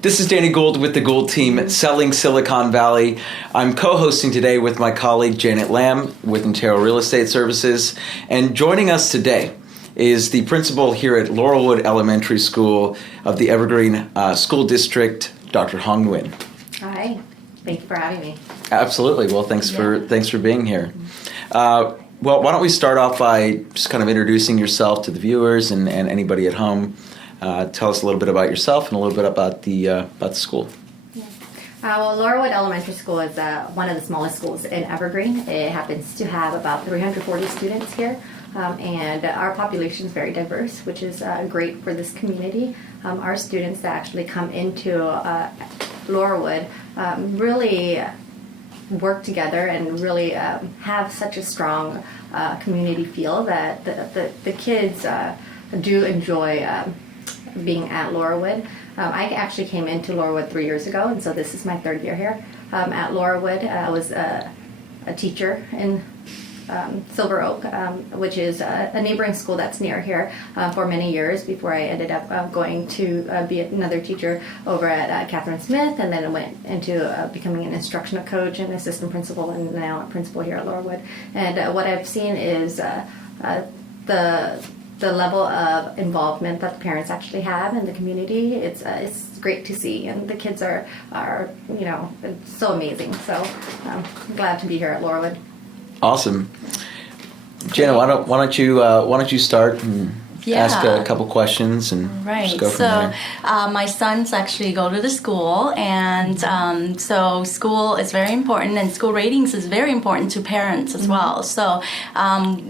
This is Danny Gould with the Gould team, selling Silicon Valley. I'm co-hosting today with my colleague Janet Lam with Ontario Real Estate Services. And joining us today is the principal here at Laurelwood Elementary School of the Evergreen School District, Dr. Hong Nguyen. Hi, thank you for having me. Absolutely. Well, thanks for being here. Well, why don't we start off by just kind of introducing yourself to the viewers and anybody at home. Tell us a little bit about yourself and a little bit about the school. Yeah. Well, Laurelwood Elementary School is one of the smallest schools in Evergreen. It happens to have about 340 students here, and our population is very diverse, which is great for this community. Our students that actually come into Laurelwood really work together and really have such a strong community feel that the kids do enjoy being at Laurelwood. I actually came into Laurelwood 3 years ago, and so this is my third year here. At Laurelwood, I was a teacher in Silver Oak, which is a neighboring school that's near here, for many years before I ended up going to be another teacher over at Catherine Smith, and then I went into becoming an instructional coach and assistant principal, and now a principal here at Laurelwood. And what I've seen is the level of involvement that the parents actually have in the community. It's great to see, and the kids are so amazing. So I'm glad to be here at Laurelwood. Awesome, Jenna. Why don't you start and ask a couple questions and just go from there. My sons actually go to the school, and so school is very important, and school ratings is very important to parents as well. So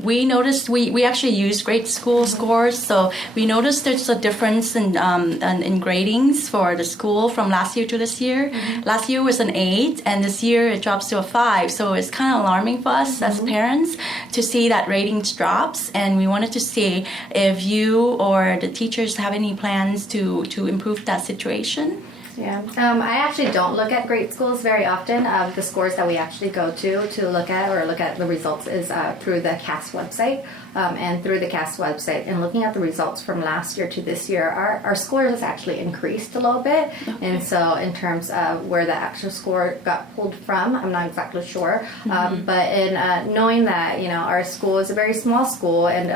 we noticed we actually use great school scores. So we noticed there's a difference in gradings for the school from last year to this year. Last year was an 8, and this year it drops to a 5. So it's kind of alarming for us as parents to see that ratings drops, and we wanted to see if you or the teachers have any plans to improve that situation? Yeah, I actually don't look at grade schools very often. The scores that we actually go to look at the results is through the CAS website. And through the CAS website and looking at the results from last year to this year, our score has actually increased a little bit. Okay. And so in terms of where the actual score got pulled from, I'm not exactly sure. But in knowing that, our school is a very small school, and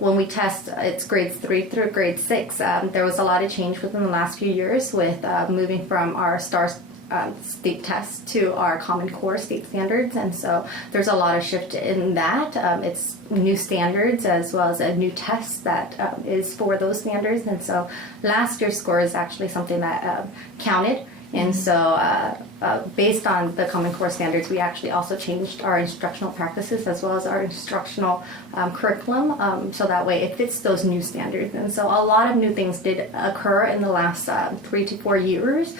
when we test, it's grades 3 through grade 6. There was a lot of change within the last few years with moving from our STAR state test to our Common Core state standards, and so there's a lot of shift in that. It's new standards as well as a new test that is for those standards, and so last year's score is actually something that counted. And so based on the Common Core standards, we actually also changed our instructional practices as well as our instructional curriculum, so that way it fits those new standards. And so a lot of new things did occur in the last 3 to 4 years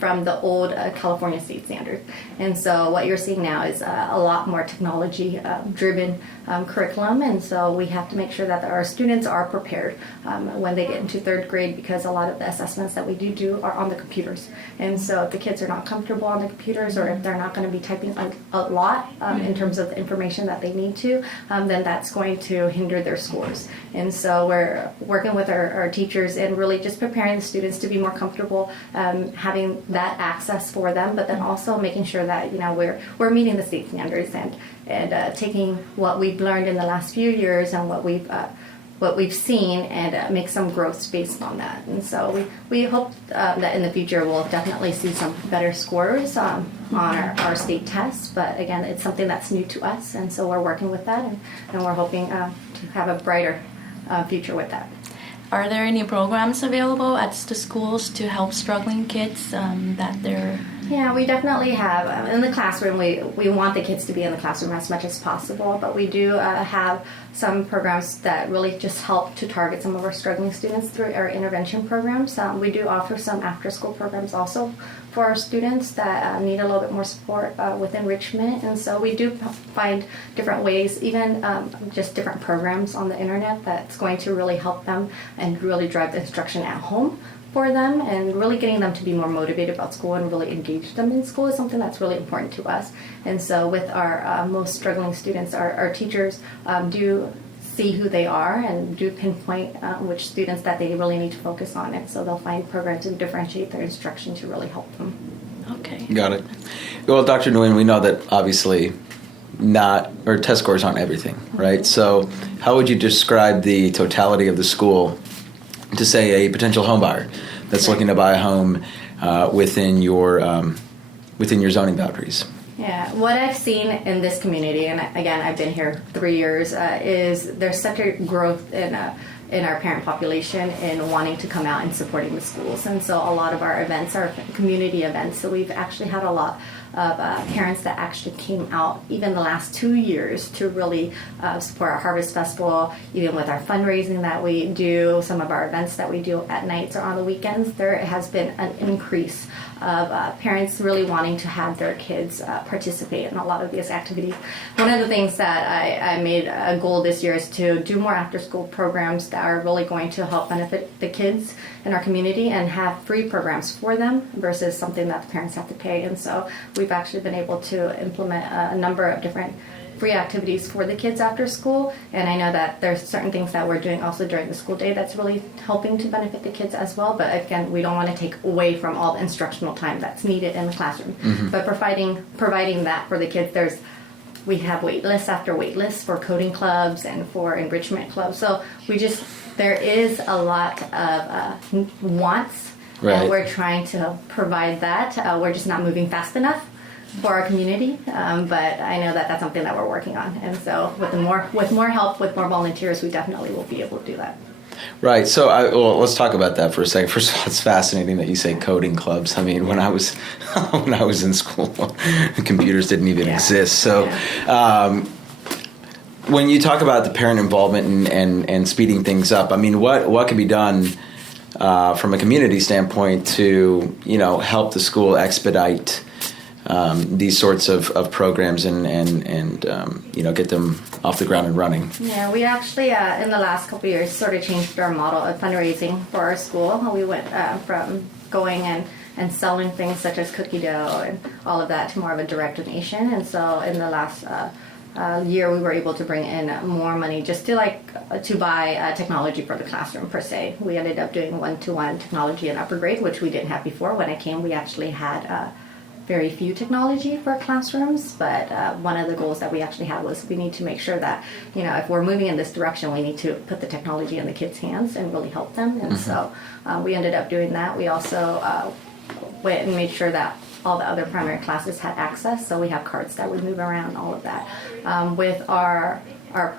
from the old California state standards. And so what you're seeing now is a lot more technology driven curriculum, and so we have to make sure that our students are prepared when they get into 3rd grade, because a lot of the assessments that we do are on the computers. And so if the kids are not comfortable on the computers, or if they're not going to be typing a lot in terms of the information that they need to, then that's going to hinder their scores. And so we're working with our teachers and really just preparing the students to be more comfortable having that access for them, but then also making sure that we're meeting the state standards and taking what we've learned in the last few years and what we've seen and make some growth based on that. And so we hope that in the future we'll definitely see some better scores on our state tests. But again, it's something that's new to us, and so we're working with that, and we're hoping to have a brighter future with that. Are there any programs available at the schools to help struggling kids that they're... Yeah, we definitely have. In the classroom, we want the kids to be in the classroom as much as possible, but we do have some programs that really just help to target some of our struggling students through our intervention programs. We do offer some after-school programs also for our students that need a little bit more support with enrichment, and so we do find different ways, even just different programs on the internet that's going to really help them and really drive the instruction at home for them, and really getting them to be more motivated about school and really engage them in school is something that's really important to us. And so with our most struggling students, our teachers do see who they are and do pinpoint which students that they really need to focus on. And so they'll find programs and differentiate their instruction to really help them. Okay. Got it. Well, Dr. Nguyen, we know that obviously test scores aren't everything, right? So how would you describe the totality of the school to, say, a potential home buyer that's looking to buy a home within your zoning boundaries? Yeah, what I've seen in this community, and again, I've been here 3 years, is there's such a growth in our parent population in wanting to come out and supporting the schools. And so a lot of our events are community events. So we've actually had a lot of parents that actually came out even the last 2 years to really support our Harvest Festival, even with our fundraising that we do, some of our events that we do at nights or on the weekends. There has been an increase of parents really wanting to have their kids participate in a lot of these activities. One of the things that I made a goal this year is to do more after-school programs that are really going to help benefit the kids in our community and have free programs for them versus something that the parents have to pay. And so we've actually been able to implement a number of different free activities for the kids after school, and I know that there's certain things that we're doing also during the school day that's really helping to benefit the kids as well. But again, we don't want to take away from all the instructional time that's needed in the classroom. But providing that for the kids, we have wait lists after wait lists for coding clubs and for enrichment clubs. So there is a lot of wants, right, and we're trying to provide that. We're just not moving fast enough for our community, but I know that that's something that we're working on, and so with more help, with more volunteers, we definitely will be able to do that. Right. So, let's talk about that for a second. First of all, it's fascinating that you say coding clubs. I mean, when I was in school, computers didn't even exist. So, when you talk about the parent involvement and speeding things up, I mean, what can be done from a community standpoint to help the school expedite these sorts of programs and get them off the ground and running? Yeah, we actually in the last couple of years sort of changed our model of fundraising for our school. We went from going and selling things such as cookie dough and all of that to more of a direct donation. And so in the last year, we were able to bring in more money just to buy technology for the classroom per se. We ended up doing one-to-one technology in upper grade, which we didn't have before. When I came, we actually had very few technology for classrooms, but one of the goals that we actually had was we need to make sure that if we're moving in this direction, we need to put the technology in the kids' hands and really help them. And so we ended up doing that. We also went and made sure that all the other primary classes had access, so we have cards that we move around, all of that. With our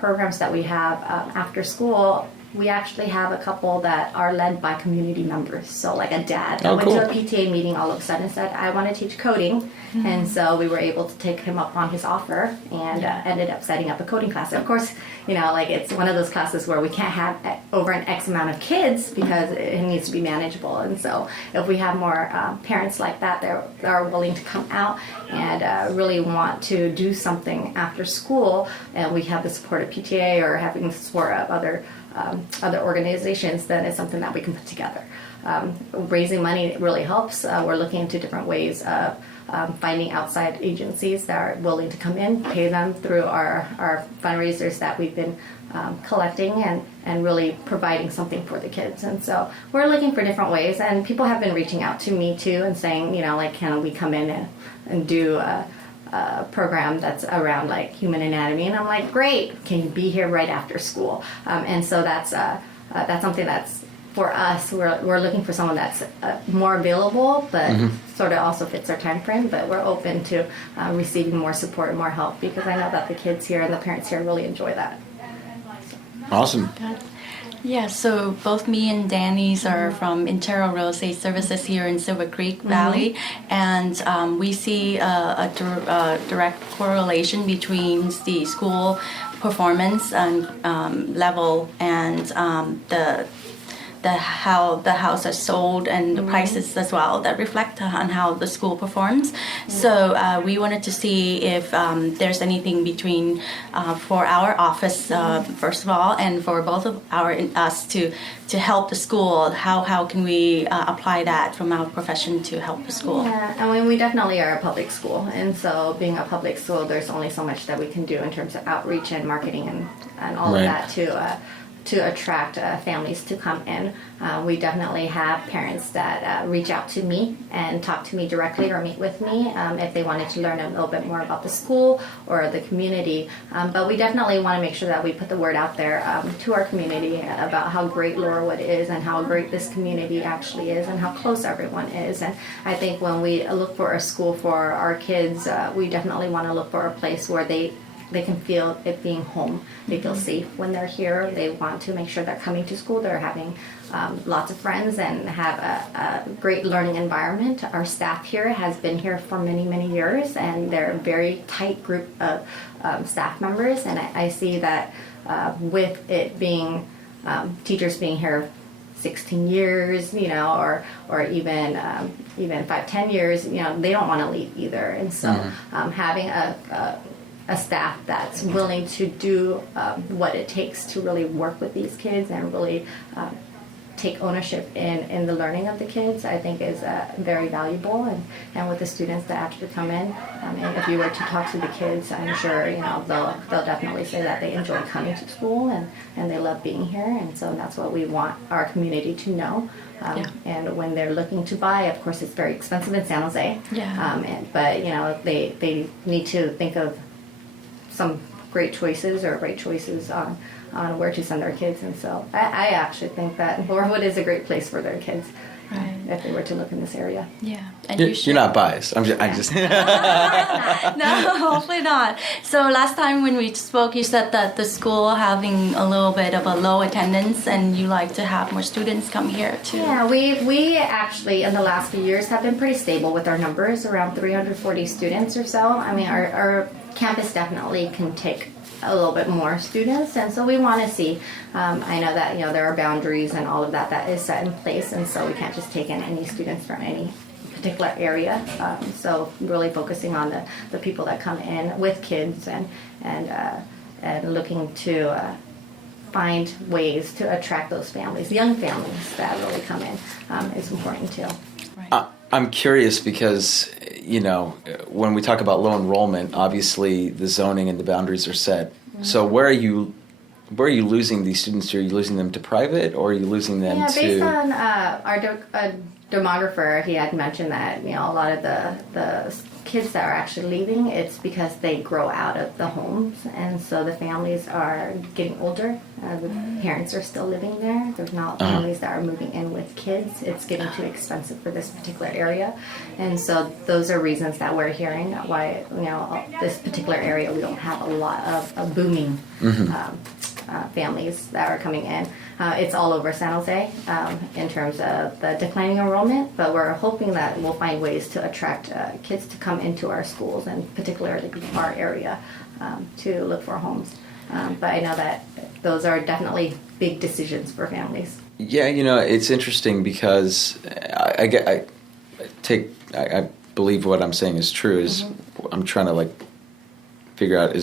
programs that we have after school, we actually have a couple that are led by community members. So like a dad that went to a PTA meeting all of a sudden and said, I want to teach coding. And so we were able to take him up on his offer and ended up setting up a coding class. And of course, it's one of those classes where we can't have over an X amount of kids because it needs to be manageable. And so if we have more parents like that that are willing to come out and really want to do something after school, and we have the support of PTA or having the support of other organizations, then it's something that we can put together. Raising money really helps. We're looking into different ways of finding outside agencies that are willing to come in, pay them through our fundraisers that we've been collecting and really providing something for the kids. And so we're looking for different ways, and people have been reaching out to me too and saying, can we come in and do a program that's around human anatomy, and I'm like, great, can you be here right after school? And so that's something that's for us. We're looking for someone that's more available, but sort of also fits our time frame. But we're open to receiving more support and more help because I know that the kids here and the parents here really enjoy that. Awesome. Yeah, so both me and Danny's are from Integral Real Estate Services here in Silver Creek Valley, and we see a direct correlation between the school performance and level and how the house is sold and the prices as well that reflect on how the school performs. So we wanted to see if there's anything between for our office first of all, and for both of us to help the school. How can we apply that from our profession to help the school? Yeah, I mean, we definitely are a public school, and so being a public school, there's only so much that we can do in terms of outreach and marketing and all of that to attract families to come in. We definitely have parents that reach out to me and talk to me directly or meet with me if they wanted to learn a little bit more about the school or the community. But we definitely want to make sure that we put the word out there to our community about how great Laurelwood is and how great this community actually is and how close everyone is. And I think when we look for a school for our kids, we definitely want to look for a place where they can feel it being home. They feel safe when they're here. They want to make sure they're coming to school. They're having lots of friends and have a great learning environment. Our staff here has been here for many, many years, and they're a very tight group of staff members. And I see that with it being teachers being here 16 years, or even 5-10 years, they don't want to leave either. And so having a staff that's willing to do what it takes to really work with these kids and really take ownership in the learning of the kids, I think is very valuable. And with the students that actually come in, and if you were to talk to the kids, I'm sure they'll definitely say that they enjoy coming to school and they love being here. And so that's what we want our community to know. And when they're looking to buy, of course, it's very expensive in San Jose. But they need to think of some great choices on where to send their kids. And so I actually think that Laurelwood is a great place for their kids if they were to look in this area. Yeah. And you're not biased. I'm just No, hopefully not. So last time when we spoke, you said that the school having a little bit of a low attendance and you like to have more students come here too. Yeah, we actually in the last few years have been pretty stable with our numbers, around 340 students or so. I mean, our campus definitely can take a little bit more students, and so we want to see. I know that there are boundaries and all of that is set in place, and so we can't just take in any students from any particular area. So really focusing on the people that come in with kids and looking to find ways to attract those families, young families that really come in, is important too. Right. I'm curious because, when we talk about low enrollment, obviously the zoning and the boundaries are set. Mm-hmm. So where are you losing these students to? Are you losing them to private, or are you losing them to... based on our demographer, he had mentioned that, a lot of the kids that are actually leaving, it's because they grow out of the homes, and so the families are getting older. The parents are still living there. There's not families that are moving in with kids. It's getting too expensive for this particular area, and so those are reasons that we're hearing why this particular area we don't have a lot of booming families that are coming in. It's all over San Jose in terms of the declining enrollment, but we're hoping that we'll find ways to attract kids to come into our schools, and particularly our area, to look for homes. But I know that those are definitely big decisions for families. Yeah, it's interesting because I believe what I'm saying is true. Is I'm trying to figure out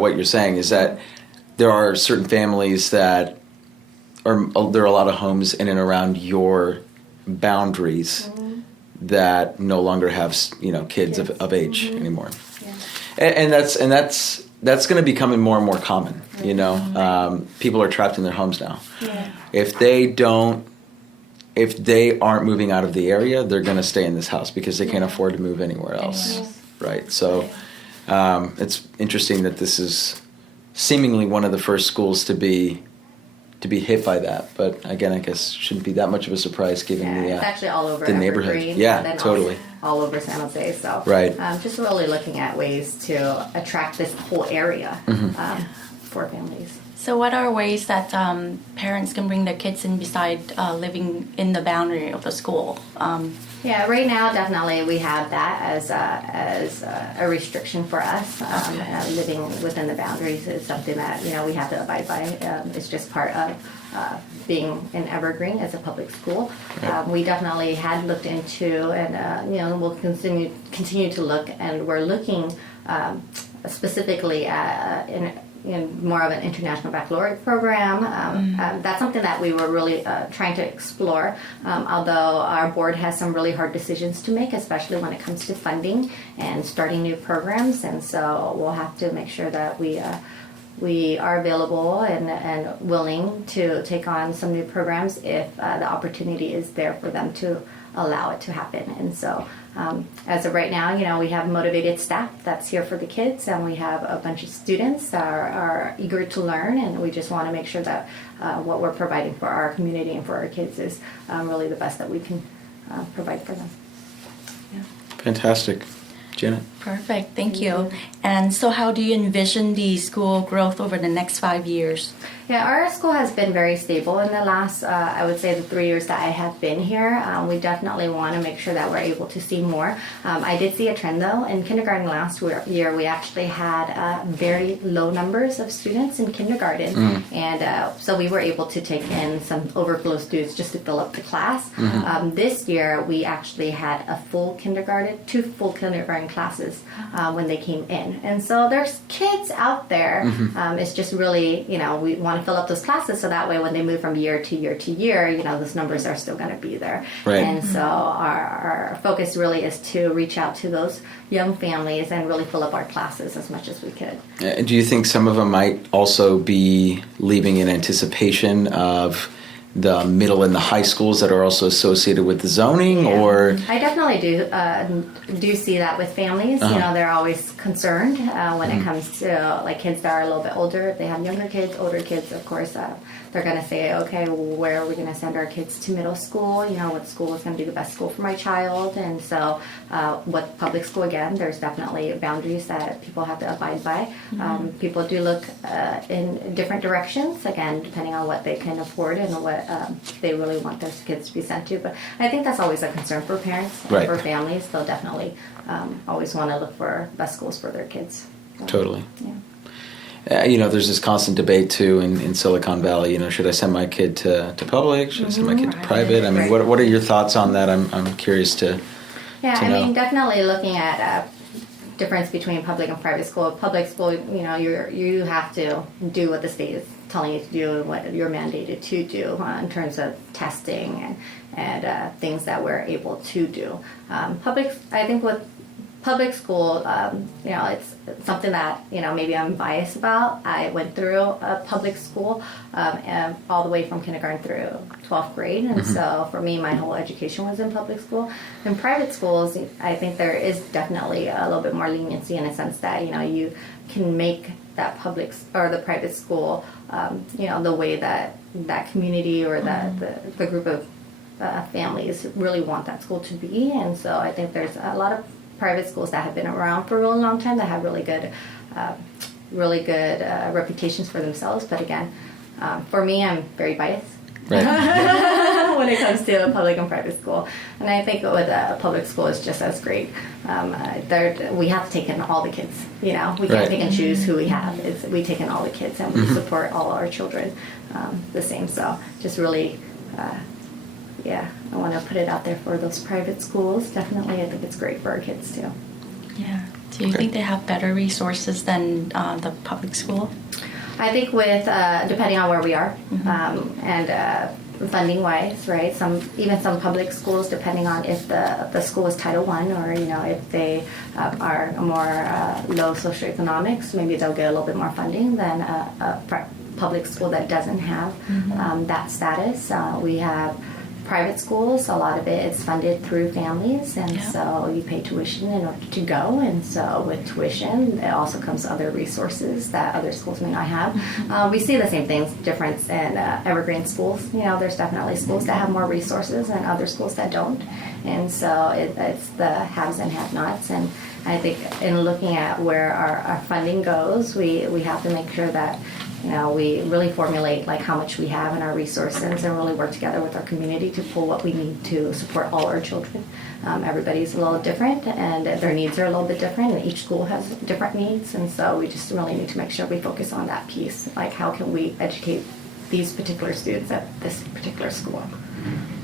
what you're saying is that there are certain families that there are a lot of homes in and around your boundaries that no longer have kids of age anymore, and that's going to be becoming more and more common. People are trapped in their homes now. If they aren't moving out of the area, they're going to stay in this house because they can't afford to move anywhere else, right? So it's interesting that this is seemingly one of the first schools to be hit by that, but again, I guess shouldn't be that much of a surprise given it's actually all over the neighborhood. Evergreen, yeah, totally. All over San Jose. So right. Just really looking at ways to attract this whole area for families. So what are ways that parents can bring their kids in beside living in the boundary of the school? Yeah, right now definitely we have that as a restriction for us. Living within the boundaries is something that we have to abide by. It's just part of being in Evergreen as a public school. We definitely had looked into, and we'll continue to look, and we're looking specifically at in more of an international baccalaureate program. That's something that we were really trying to explore, although our board has some really hard decisions to make, especially when it comes to funding and starting new programs. And so we'll have to make sure that we are available and willing to take on some new programs if the opportunity is there for them to allow it to happen. And so as of right now, we have motivated staff that's here for the kids, and we have a bunch of students that are eager to learn, and we just want to make sure that what we're providing for our community and for our kids is really the best that we can provide for them. Yeah. Fantastic. Janet? Perfect, thank you. And so how do you envision the school growth over the next 5 years? Yeah, our school has been very stable in the last, I would say, the 3 years that I have been here. We definitely want to make sure that we're able to see more. I did see a trend, though. In kindergarten last year, we actually had very low numbers of students in kindergarten. And so we were able to take in some overflow students just to fill up the class. This year, we actually had two full kindergarten classes when they came in. And so there's kids out there. It's just really, we want to fill up those classes so that way when they move from year to year to year, those numbers are still going to be there. Right. And so our focus really is to reach out to those young families and really fill up our classes as much as we could. Do you think some of them might also be leaving in anticipation of the middle and the high schools that are also associated with the zoning? Yeah. Or I definitely do see that with families. They're always concerned when it comes to kids that are a little bit older. If they have younger kids, older kids, of course, they're going to say, okay, well, where are we going to send our kids to middle school? What school is going to be the best school for my child? And so with public school, again, there's definitely boundaries that people have to abide by. People do look in different directions, again, depending on what they can afford and what they really want their kids to be sent to. But I think that's always a concern for parents and for families. They'll definitely always want to look for best schools for their kids. So, totally. Yeah. There's this constant debate too in Silicon Valley. Should I send my kid to public? Should I send my kid to private? I mean, what are your thoughts on that? I'm curious to. Yeah, to know. Definitely looking at difference between public and private school. Public school, you have to do what the state is telling you to do and what you're mandated to do in terms of testing and things that we're able to do. I think with public school, it's something that, maybe I'm biased about. I went through a public school and all the way from kindergarten through 12th grade. And so for me, my whole education was in public school. In private schools, I think there is definitely a little bit more leniency in a sense that, you can make that public or the private school, the way that community or the group of families really want that school to be. And so I think there's a lot of private schools that have been around for a really long time that have really good reputations for themselves. But again, for me, I'm very biased when it comes to public and private school. And I think with a public school is just as great. We have to take in all the kids. We can't pick and choose who we have. We take in all the kids and we support all our children the same. So just really... I want to put it out there for those private schools. Definitely, I think it's great for our kids too. Yeah. Do you think they have better resources than the public school? I think with depending on where we are and funding wise, right? Some public schools, depending on if the school is Title I or if they are more low socioeconomics, maybe they'll get a little bit more funding than a public school that doesn't have that status. We have private schools, a lot of it is funded through families, and so you pay tuition in order to go. And so with tuition, it also comes other resources that other schools may not have. We see the same things, difference in Evergreen schools. There's definitely schools that have more resources and other schools that don't. And so it's the haves and have-nots. And I think in looking at where our funding goes, we have to make sure that we really formulate like how much we have in our resources and really work together with our community to pull what we need to support all our children. Everybody's a little different and their needs are a little bit different, and each school has different needs, and so we just really need to make sure we focus on that piece, like how can we educate these particular students at this particular school.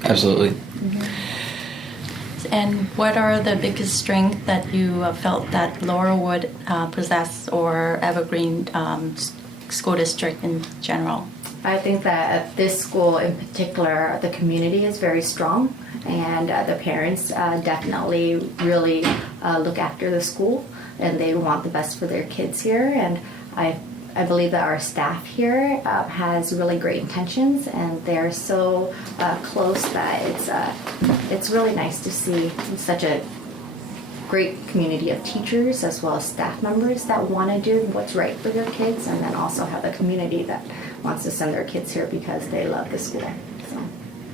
Absolutely. And what are the biggest strengths that you felt that Laurelwood possess, or Evergreen School District in general? I think that at this school in particular, the community is very strong, and the parents definitely really look after the school, and they want the best for their kids here. And I believe that our staff here has really great intentions, and they're so close that it's really nice to see such a great community of teachers as well as staff members that want to do what's right for their kids, and then also have a community that wants to send their kids here because they love the school. So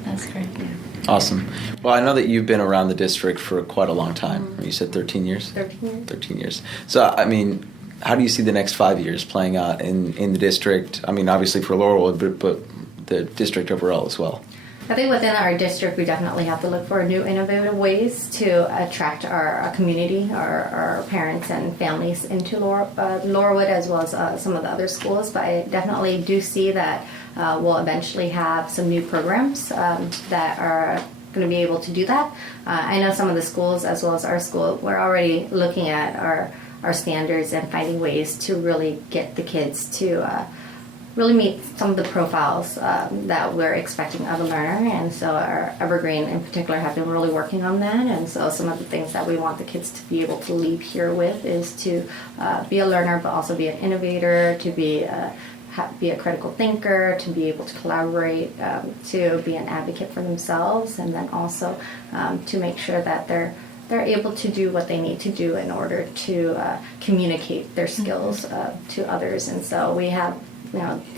that's great. Yeah. Awesome. Well, I know that you've been around the district for quite a long time. You said 13 years? 13 years. 13 years. So, I mean, how do you see the next 5 years playing out in the district? I mean, obviously for Laurelwood, but the district overall as well. I think within our district, we definitely have to look for new innovative ways to attract our community, our parents and families into Laurelwood, as well as some of the other schools. But I definitely do see that we'll eventually have some new programs that are going to be able to do that. I know some of the schools, as well as our school, we're already looking at our standards and finding ways to really get the kids to really meet some of the profiles that we're expecting of a learner. And so our Evergreen in particular have been really working on that. And so some of the things that we want the kids to be able to leave here with is to be a learner, but also be an innovator, to be a critical thinker, to be able to collaborate, to be an advocate for themselves, and then also to make sure that they're able to do what they need to do in order to communicate their skills to others. And so we have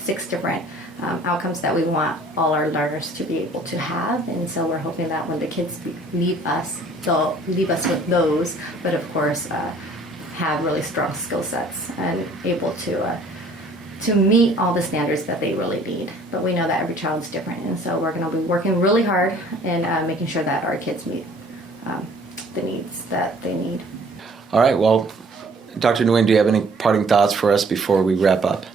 6 different outcomes that we want all our learners to be able to have. And so we're hoping that when the kids leave us, they'll leave us with those, but of course have really strong skill sets and able to meet all the standards that they really need. But we know that every child's different, and so we're going to be working really hard in making sure that our kids meet the needs that they need. All right, well, Dr. Nguyen, do you have any parting thoughts for us before we wrap up?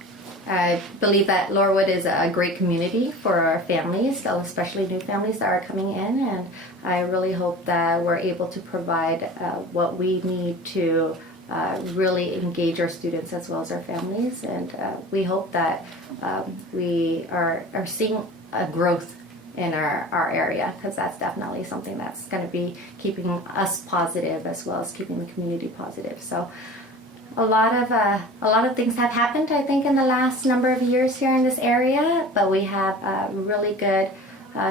I believe that Laurelwood is a great community for our families, especially new families that are coming in, and I really hope that we're able to provide what we need to really engage our students as well as our families, and we hope that we are seeing a growth in our area, because that's definitely something that's going to be keeping us positive as well as keeping the community positive. So a lot of things have happened, I think, in the last number of years here in this area, but we have a really good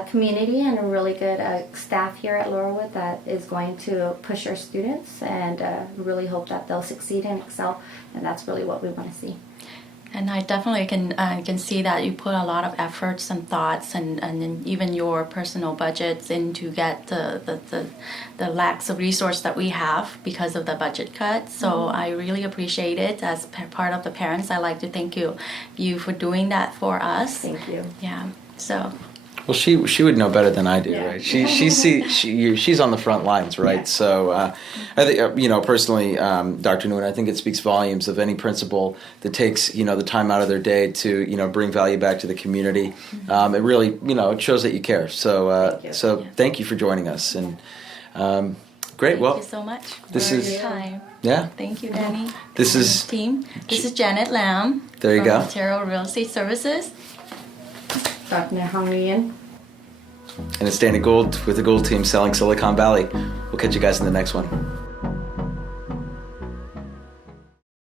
community and a really good staff here at Laurelwood that is going to push our students, and really hope that they'll succeed and excel, and that's really what we want to see. And I definitely can see that you put a lot of efforts and thoughts and even your personal budgets in to get the lacks of resource that we have because of the budget cut. So I really appreciate it. As part of the parents, I'd like to thank you for doing that for us. Thank you. Yeah. So. Well, she would know better than I do, Yeah. right? She's on the front lines, right? Yeah. So I think personally, Dr. Nguyen, I think it speaks volumes of any principal that takes the time out of their day to bring value back to the community. It really it shows that you care. So thank you for joining us, and great. Thank you so much for your time. Yeah. Thank you, Danny. This is team. This is Janet Lam. There you from go. Ontario Real Estate Services. Dr. Hong Nguyen. And it's Danny Gould with the Gould team selling Silicon Valley. We'll catch you guys in the next one.